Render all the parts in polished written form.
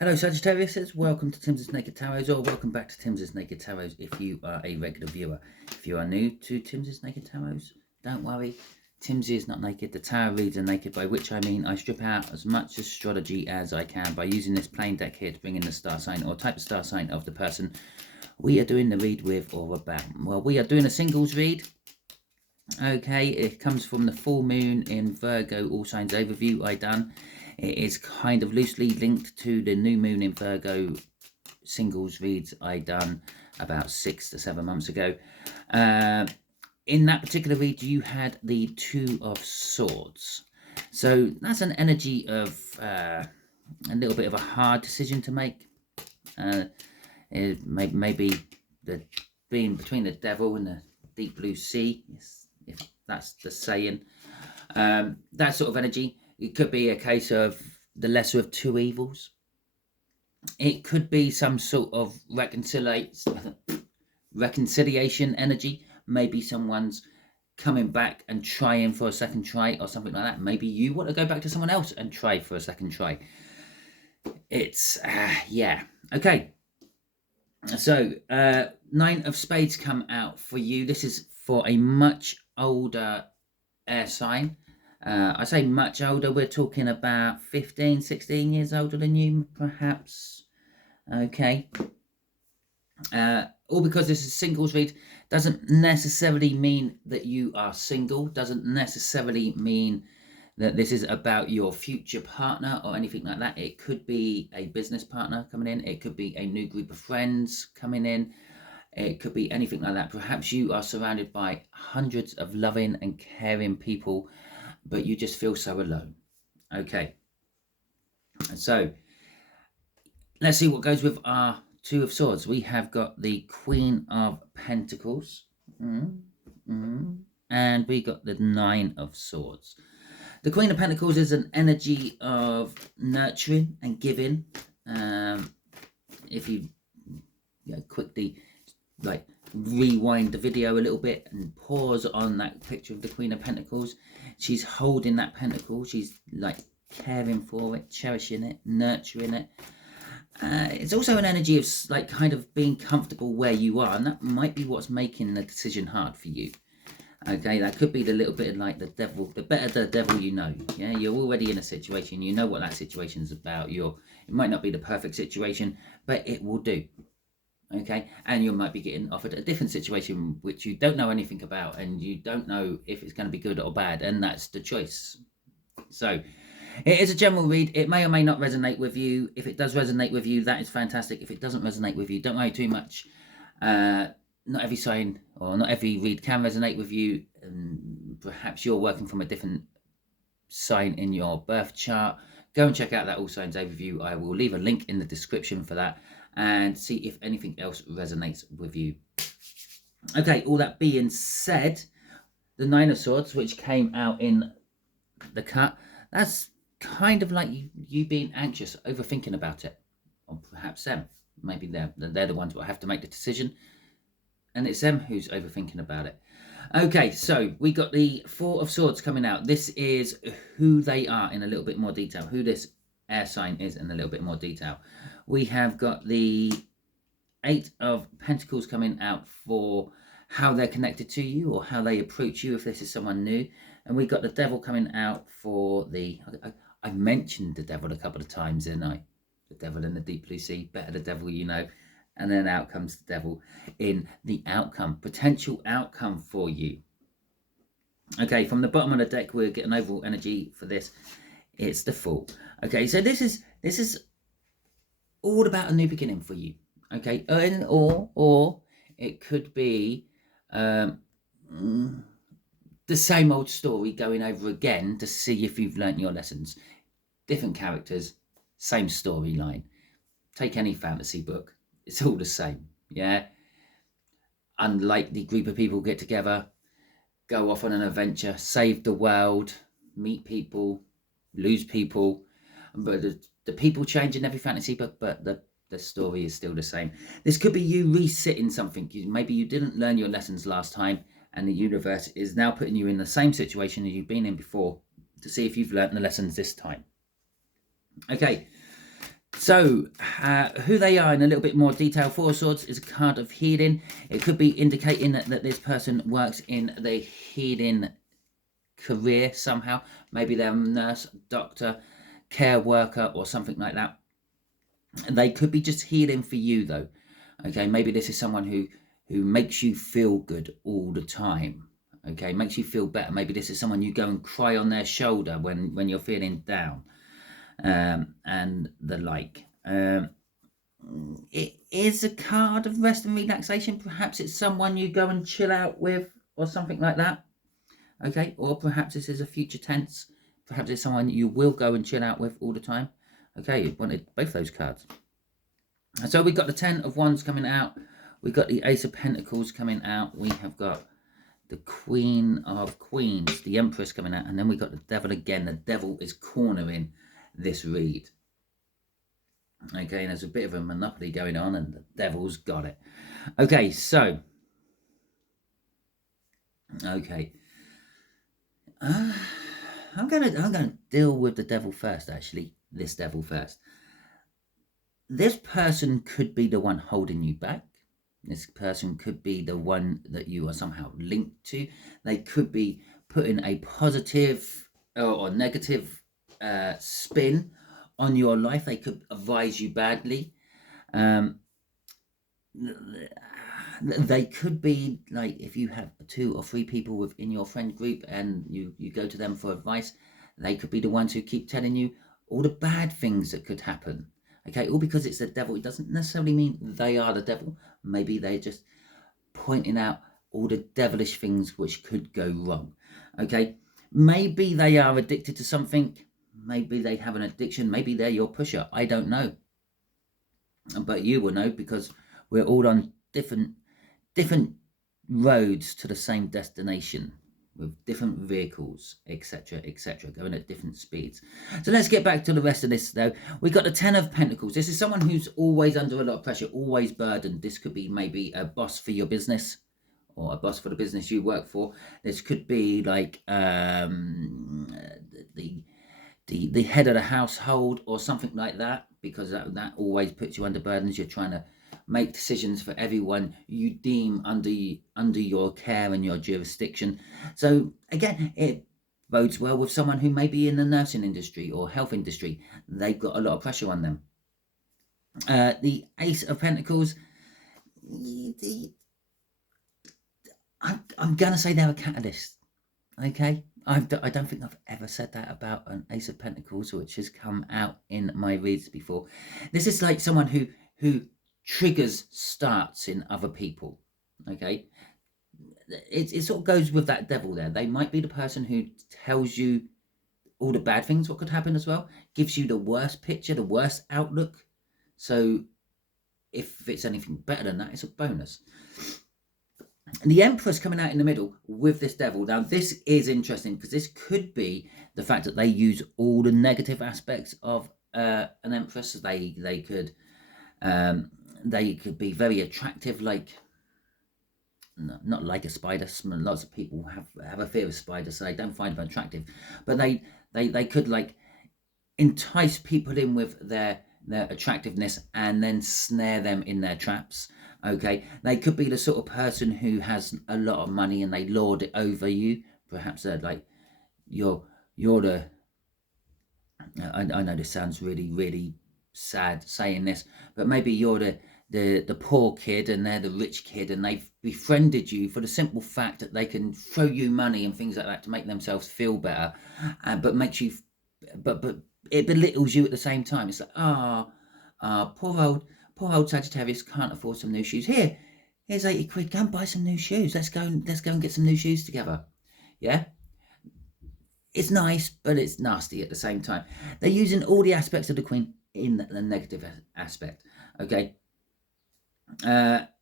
Hello Sagittarius, welcome to Timsy Naked Tarot, or welcome back to Timsy Naked Tarot if you are a regular viewer. If you are new to Timsy Naked Tarot, don't worry, Timsy is not naked, the tarot reads are naked, by which I mean I strip out as much astrology as I can by using this plain deck here to bring in the star sign or type of star sign of the person we are doing the read with or about. Well, we are doing a singles read. Okay, it comes from the full moon in Virgo, all signs overview I done. It is kind of loosely linked to the new moon in Virgo singles reads I done about 6 to 7 months ago. In that particular read, you had the Two of Swords. So that's an energy of a little bit of a hard decision to make. It maybe the being between the devil and the deep blue sea, if that's the saying. That sort of energy. It could be a case of the lesser of two evils. It could be some sort of reconciliation energy. Maybe someone's coming back and trying for a second try or something like that. Maybe you want to go back to someone else and try for a second try. It's, yeah. Okay. So, Nine of Spades come out for you. This is for a much older air sign. I say much older, we're talking about 15, 16 years older than you, perhaps. Okay. All because this is singles read doesn't necessarily mean that you are single, doesn't necessarily mean that this is about your future partner or anything like that. It could be a business partner coming in. It could be a new group of friends coming in. It could be anything like that. Perhaps you are surrounded by hundreds of loving and caring people, but you just feel so alone. Okay. So let's see what goes with our Two of Swords. We have got the Queen of Pentacles. And we got the Nine of Swords. The Queen of Pentacles is an energy of nurturing and giving. If you quickly rewind the video a little bit and pause on that picture of the Queen of Pentacles, she's holding that pentacle. She's caring for it, cherishing it, nurturing it. It's also an energy of kind of being comfortable where you are, and that might be what's making the decision hard for you. Okay, that could be the little bit of the devil. The better the devil you know. Yeah, you're already in a situation. You know what that situation is about. It might not be the perfect situation, but it will do. Okay, and you might be getting offered a different situation which you don't know anything about, and you don't know if it's going to be good or bad, and that's the choice. So it is a general read. It may or may not resonate with you. If it does resonate with you, that is fantastic. If it doesn't resonate with you, don't worry too much. Not every sign or not every read can resonate with you. Perhaps you're working from a different sign in your birth chart. Go and check out that All Signs Overview. I will leave a link in the description for that and see if anything else resonates with you. Okay, all that being said, the Nine of Swords, which came out in the cut, that's kind of like you being anxious, overthinking about it. Or perhaps them. Maybe they're the ones who have to make the decision, and it's them who's overthinking about it. Okay, so we got the Four of Swords coming out. This is who they are in a little bit more detail, who this air sign is in a little bit more detail. We have got the Eight of Pentacles coming out for how they're connected to you or how they approach you if this is someone new. And we got the Devil coming out for the... I've mentioned the Devil a couple of times, didn't I? The Devil in the deep blue sea, better the devil you know. And then out comes the Devil in the outcome, potential outcome for you. Okay, from the bottom of the deck, we're getting overall energy for this. It's the Fool. Okay, so this is all about a new beginning for you. Okay, or it could be the same old story going over again to see if you've learnt your lessons. Different characters, same storyline. Take any fantasy book, it's all the same. Yeah, unlikely group of people get together, go off on an adventure, save the world, meet people, lose people, but the people change in every fantasy book, but the story is still the same. This could be you resitting something. Maybe you didn't learn your lessons last time, and the universe is now putting you in the same situation as you've been in before to see if you've learned the lessons this time. Okay, So, who they are in a little bit more detail. Four of Swords is a card of healing. It could be indicating that this person works in the healing career somehow. Maybe they're a nurse, doctor, care worker, or something like that. They could be just healing for you, though. Okay, maybe this is someone who makes you feel good all the time. Okay, makes you feel better. Maybe this is someone you go and cry on their shoulder when you're feeling down. And the like. It is a card of rest and relaxation. Perhaps it's someone you go and chill out with or something like that. Okay, or perhaps this is a future tense. Perhaps it's someone you will go and chill out with all the time. Okay, you wanted both those cards. And so we've got the 10 of Wands coming out. We've got the Ace of Pentacles coming out. We have got the Queen of Queens, the Empress coming out. And then we've got the Devil again. The Devil is cornering this read. Okay, and there's a bit of a monopoly going on and the Devil's got it. Okay, so. Okay. I'm gonna deal with the Devil first, actually. This Devil first. This person could be the one holding you back. This person could be the one that you are somehow linked to. They could be putting a positive or negative spin on your life. They could advise you badly. They could be like, if you have 2 or 3 people within your friend group and you go to them for advice, they could be the ones who keep telling you all the bad things that could happen. Okay, all because it's the devil. It doesn't necessarily mean they are the devil. Maybe they're just pointing out all the devilish things which could go wrong. Okay, maybe they are addicted to something. Maybe they have an addiction. Maybe they're your pusher. I don't know. But you will know, because we're all on different roads to the same destination with different vehicles, etc., etc., going at different speeds. So let's get back to the rest of this, though. We've got the 10 of Pentacles. This is someone who's always under a lot of pressure, always burdened. This could be maybe a boss for your business or a boss for the business you work for. This could be like the head of the household or something like that, because that always puts you under burdens. You're trying to make decisions for everyone you deem under your care and your jurisdiction. So again, it bodes well with someone who may be in the nursing industry or health industry. They've got a lot of pressure on them. The Ace of Pentacles, I'm going to say they're a catalyst. Okay, I don't think I've ever said that about an Ace of Pentacles, which has come out in my reads before. This is like someone who triggers starts in other people. Okay, it sort of goes with that devil there. They might be the person who tells you all the bad things what could happen as well, gives you the worst picture, the worst outlook. So if it's anything better than that, it's a bonus. And the Empress coming out in the middle with this devil. Now, this is interesting because this could be the fact that they use all the negative aspects of an Empress. They could be very attractive, like, not like a spider. Lots of people have a fear of spiders, so they don't find them attractive. But they could like entice people in with their attractiveness and then snare them in their traps. Okay, they could be the sort of person who has a lot of money and they lord it over you. Perhaps they're like, you're the. I know this sounds really, really sad saying this, but maybe you're the poor kid and they're the rich kid, and they've befriended you for the simple fact that they can throw you money and things like that to make themselves feel better, but makes you, but it belittles you at the same time. It's like, poor old Sagittarius can't afford some new shoes. Here's 80 quid. Go and buy some new shoes. Let's go and get some new shoes together. Yeah. It's nice, but it's nasty at the same time. They're using all the aspects of the Queen in the negative aspect. Okay. But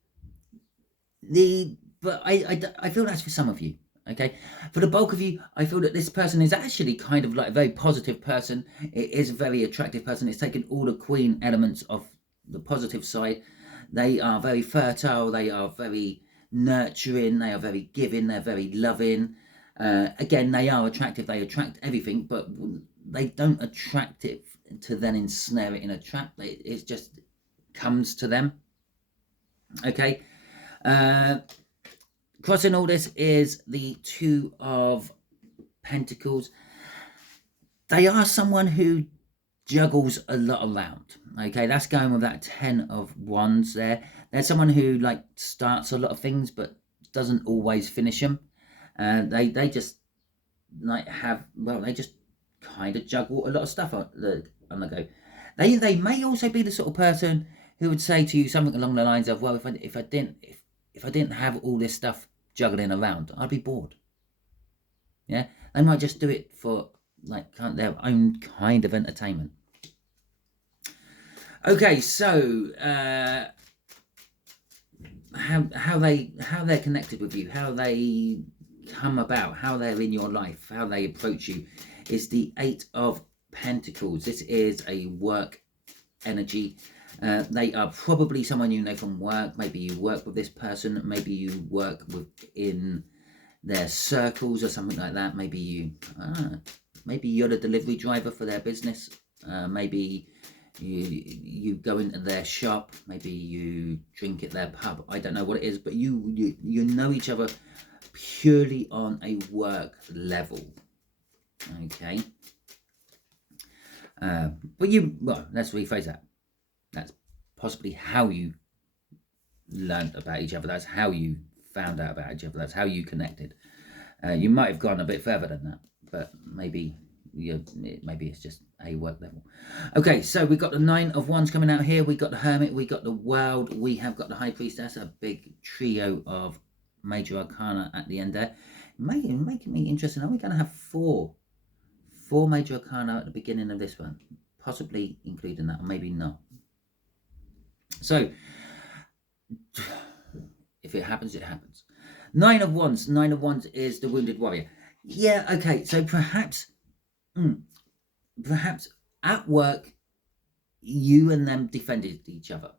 I feel that's for some of you. Okay, for the bulk of you, I feel that this person is actually kind of like a very positive person. It is a very attractive person. It's taken all the Queen elements of the positive side. They are very fertile. They are very nurturing. They are very giving. They're very loving. Again, they are attractive. They attract everything, but they don't attract it to then ensnare it in a trap. It just comes to them. Okay. Crossing all this is the Two of Pentacles. They are someone who juggles a lot around. Okay, that's going with that 10 of Wands there. They're someone who like starts a lot of things but doesn't always finish them. They just like they just kind of juggle a lot of stuff on the go. They may also be the sort of person who would say to you something along the lines of, well, if I didn't have all this stuff juggling around, I'd be bored. Yeah, they might just do it for like their own kind of entertainment. Okay, so how they're connected with you, how they come about, how they're in your life, how they approach you, is the 8 of Pentacles. This is a work energy. They are probably someone you know from work. Maybe you work with this person. Maybe you work within their circles or something like that. Maybe you're the delivery driver for their business. Maybe you go into their shop. Maybe you drink at their pub. I don't know what it is, but you know each other purely on a work level. Okay. But let's rephrase that. That's possibly how you learned about each other. That's how you found out about each other. That's how you connected. You might have gone a bit further than that, but maybe it's just a work level. Okay, so we've got the 9 of Wands coming out here. We got the Hermit. We got the World. We have got the High Priestess. A big trio of major arcana at the end there. Making me interested. Are we going to have four major arcana at the beginning of this one? Possibly including that, or maybe not. So, if it happens, it happens. 9 of Wands. 9 of Wands is the Wounded Warrior. Yeah, okay. So perhaps at work, you and them defended each other.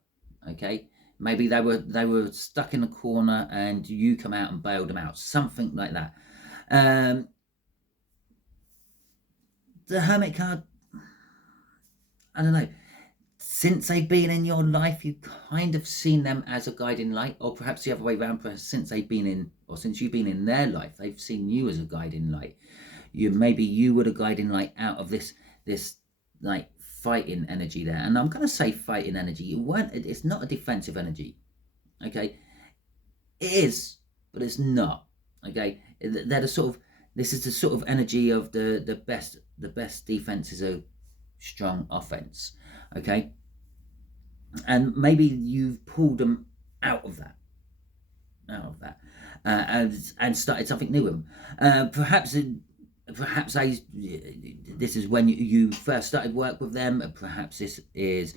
Okay, maybe they were stuck in a corner and you come out and bailed them out. Something like that. The Hermit card, I don't know. Since they've been in your life, you've kind of seen them as a guiding light, or perhaps the other way around. Perhaps since you've been in their life, they've seen you as a guiding light. Maybe you were the guiding light out of this like fighting energy there. And I'm going to say fighting energy. It's not a defensive energy. Okay, it is, but it's not. Okay, they're the sort of. This is the sort of energy of the best. The best defense is a strong offense. Okay, and maybe you've pulled them out of that and started something new with them. Perhaps this is when you first started work with them. Perhaps this is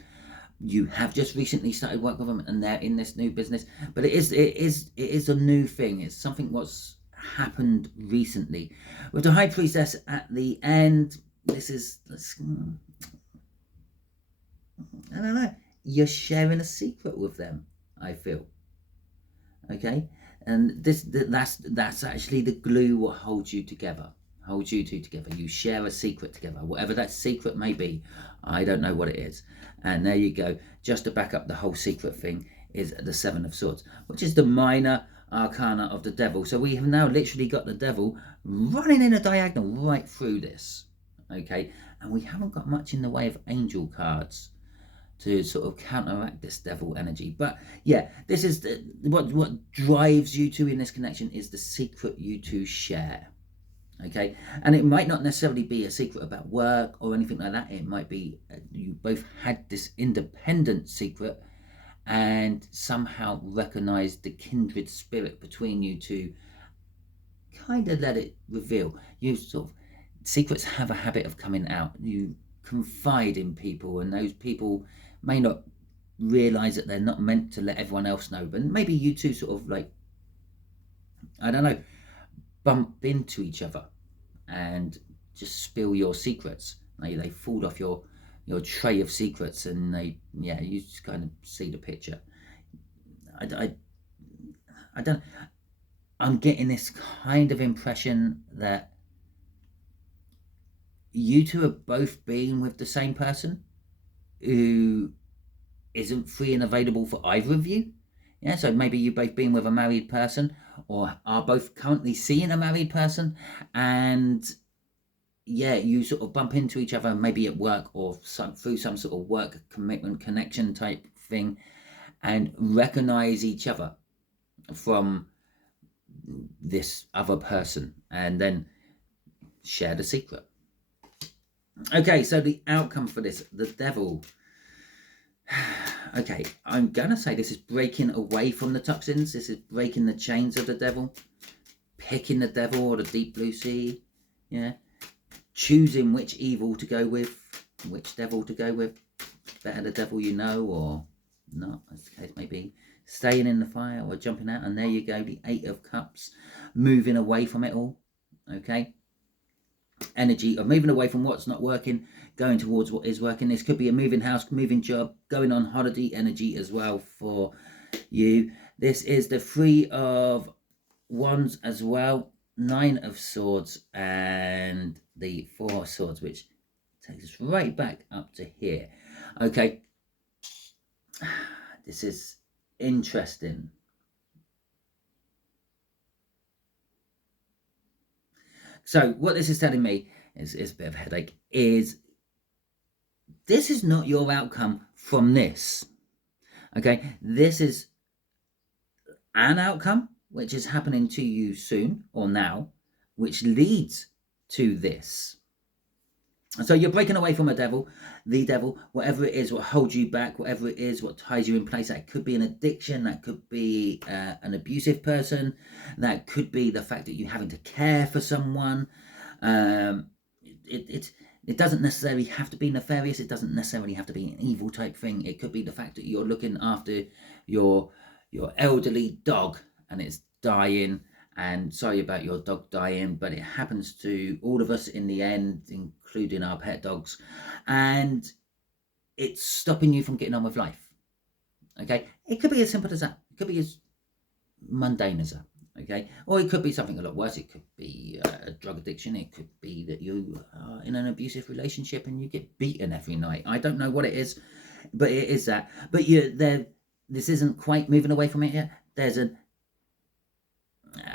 you have just recently started work with them and they're in this new business. But it is a new thing. It's something what's happened recently. With the High Priestess at the end, I don't know. You're sharing a secret with them, I feel. Okay, and that's actually the glue what holds you together. Holds you two together. You share a secret together, whatever that secret may be. I don't know what it is. And there you go. Just to back up the whole secret thing is the 7 of Swords, which is the minor arcana of the devil. So we have now literally got the devil running in a diagonal right through this. Okay, and we haven't got much in the way of angel cards to sort of counteract this devil energy. But yeah, this is what drives you two in this connection is the secret you two share. Okay, and it might not necessarily be a secret about work or anything like that. It might be you both had this independent secret and somehow recognized the kindred spirit between you two, kind of let it reveal. You sort of, secrets have a habit of coming out. You confide in people and those people may not realize that they're not meant to let everyone else know, but maybe you two sort of like, I don't know, bump into each other and just spill your secrets. Like they fall off your tray of secrets and you just kind of see the picture. I'm getting this kind of impression that you two are both being with the same person who isn't free and available for either of you. Yeah, so maybe you both being with a married person, or are both currently seeing a married person, and yeah, you sort of bump into each other, maybe at work or through some sort of work commitment connection type thing, and recognize each other from this other person, and then share the secret. Okay, so the outcome for this, the devil. Okay, I'm gonna say this is breaking away from the toxins. This is breaking the chains of the devil, picking the devil or the deep blue sea. Yeah, choosing which evil to go with, which devil to go with. Better the devil you know, or not, as the case may be. Staying in the fire or jumping out, and there you go, the 8 of Cups, moving away from it all. Okay, energy of moving away from what's not working, going towards what is working. This could be a moving house, moving job, going on holiday energy as well for you. This is the 3 of Wands as well, 9 of Swords, and the 4 of Swords, which takes us right back up to here. Okay, this is interesting. So what this is telling me is a bit of a headache, is this is not your outcome from this. Okay, this is an outcome which is happening to you soon or now, which leads to this. So you're breaking away from the devil, whatever it is, what holds you back, whatever it is, what ties you in place. That could be an addiction, that could be an abusive person, that could be the fact that you're having to care for someone. It doesn't necessarily have to be nefarious. It doesn't necessarily have to be an evil type thing. It could be the fact that you're looking after your elderly dog and it's dying, and sorry about your dog dying, but it happens to all of us in the end, including our pet dogs, and it's stopping you from getting on with life. Okay, it could be as simple as that. It could be as mundane as that. Okay, or it could be something a lot worse. It could be a drug addiction. It could be that you are in an abusive relationship and you get beaten every night. I don't know what it is, but it is that. But this isn't quite moving away from it yet. There's a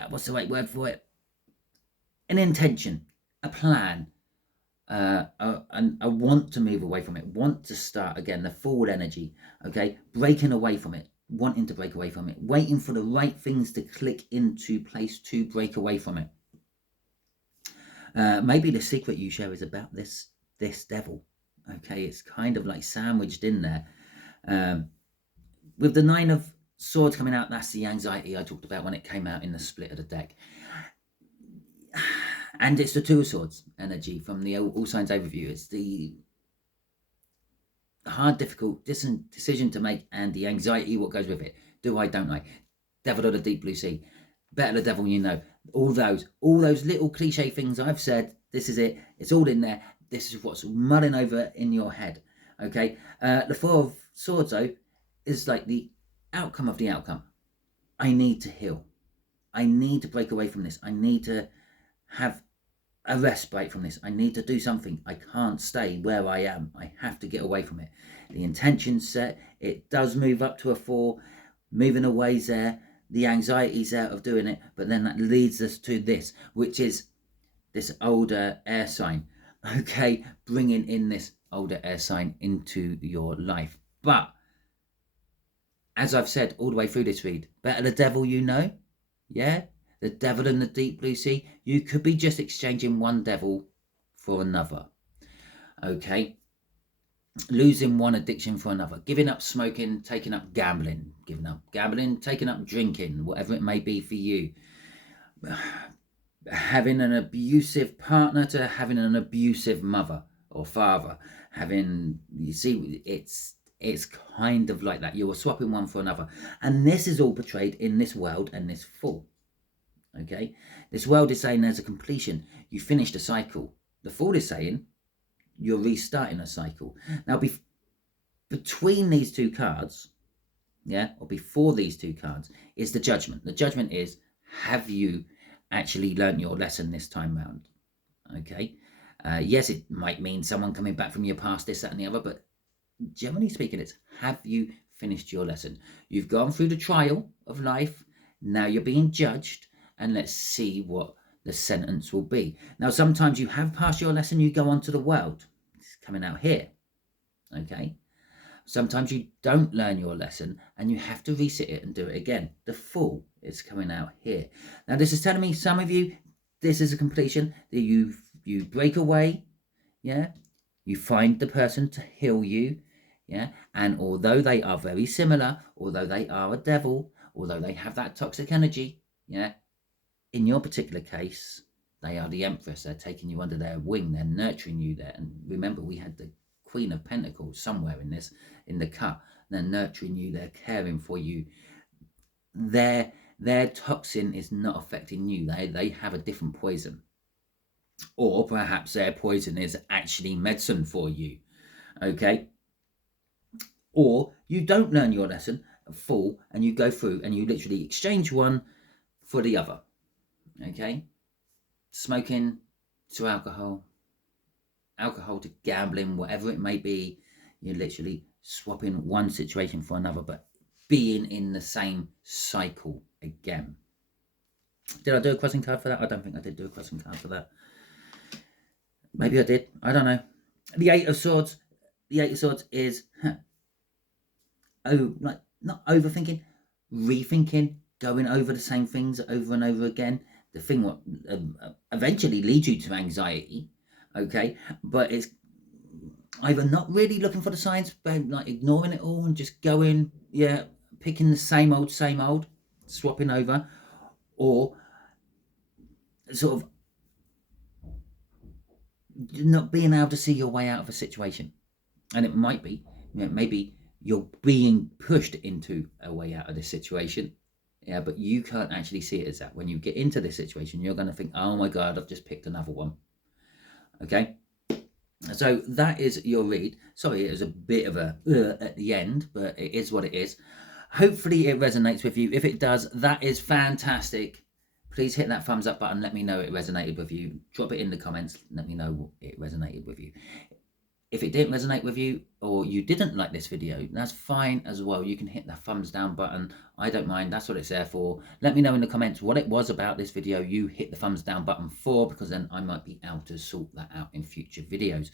what's the right word for it? An intention, a plan, a want to move away from it, want to start again, the forward energy. Okay, breaking away from it, wanting to break away from it, waiting for the right things to click into place to break away from it. Maybe the secret you share is about this devil. Okay, it's kind of like sandwiched in there. With the 9 of Swords coming out, that's the anxiety I talked about when it came out in the split of the deck. And it's the 2 of Swords energy from the All Signs overview. It's the hard, difficult decision to make, and the anxiety, what goes with it. Do I, don't I? Devil of the deep blue sea. Better the devil you know. All those little cliche things I've said, this is it. It's all in there. This is what's mulling over in your head. Okay? The 4 of Swords, though, is like the outcome of the outcome. I need to heal. I need to break away from this. I need to have a respite from this. I need to do something. I can't stay where I am. I have to get away from it. The intention's set. It does move up to a 4. Moving away's there. The anxiety's out of doing it. But then that leads us to this, which is this older air sign. Okay, bringing in this older air sign into your life. But as I've said all the way through this read, better the devil you know. Yeah, the devil in the deep blue sea. You could be just exchanging one devil for another. Okay, losing one addiction for another. Giving up smoking, taking up gambling. Giving up gambling, taking up drinking, whatever it may be for you. Having an abusive partner to having an abusive mother or father. You see, it's kind of like that. You're swapping one for another. And this is all portrayed in this world and this Fool. Okay? This world is saying there's a completion. You finished a cycle. The Fool is saying you're restarting a cycle. Now, between these 2 cards, yeah, or before these 2 cards, is the Judgment. The Judgment is, have you actually learnt your lesson this time round? Okay? Yes, it might mean someone coming back from your past, this, that, and the other, but generally speaking, it's have you finished your lesson? You've gone through the trial of life. Now you're being judged, and let's see what the sentence will be. Now, sometimes you have passed your lesson, you go on to the world. It's coming out here. Okay. Sometimes you don't learn your lesson and you have to resit it and do it again. The Fool is coming out here. Now, this is telling me some of you, this is a completion that you break away. Yeah. You find the person to heal you. Yeah. And although they are very similar, although they are a devil, although they have that toxic energy, yeah, in your particular case, they are the Empress. They're taking you under their wing. They're nurturing you there. And remember, we had the Queen of Pentacles somewhere in the cut. They're nurturing you. They're caring for you. Their toxin is not affecting you. They have a different poison. Or perhaps their poison is actually medicine for you. Okay? Or you don't learn your lesson, Fool, and you go through and you literally exchange one for the other. Okay, smoking to alcohol to gambling, whatever it may be, you're literally swapping one situation for another, but being in the same cycle again. Did I do a crossing card for that? I don't think I did do a crossing card for that. Maybe I did. I don't know. The Eight of Swords. The Eight of Swords is like not overthinking, rethinking, going over the same things over and over again. The thing what eventually leads you to anxiety, okay? But it's either not really looking for the signs, but like ignoring it all and just going, yeah, picking the same old, swapping over, or sort of not being able to see your way out of a situation. And it might be, maybe you're being pushed into a way out of this situation. Yeah, but you can't actually see it as that. When you get into this situation, you're going to think, oh my God, I've just picked another one. Okay? So that is your read. Sorry, it was a bit of a at the end, but it is what it is. Hopefully it resonates with you. If it does, that is fantastic. Please hit that thumbs up button. Let me know it resonated with you. Drop it in the comments. Let me know it resonated with you. If it didn't resonate with you or you didn't like this video, that's fine as well. You can hit the thumbs down button. I don't mind. That's what it's there for. Let me know in the comments what it was about this video you hit the thumbs down button for, because then I might be able to sort that out in future videos.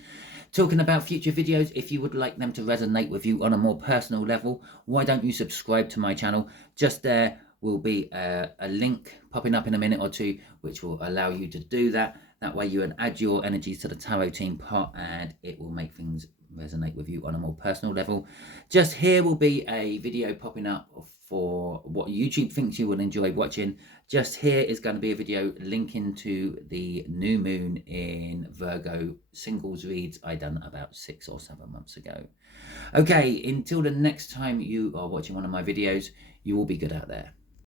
Talking about future videos, if you would like them to resonate with you on a more personal level, why don't you subscribe to my channel? Just there will be a link popping up in a minute or two, which will allow you to do that. That way you can add your energies to the tarot team pot and it will make things resonate with you on a more personal level. Just here will be a video popping up for what YouTube thinks you will enjoy watching. Just here is going to be a video linking to the new moon in Virgo singles reads I done about 6 or 7 months ago. Okay, until the next time you are watching one of my videos, you will be good out there.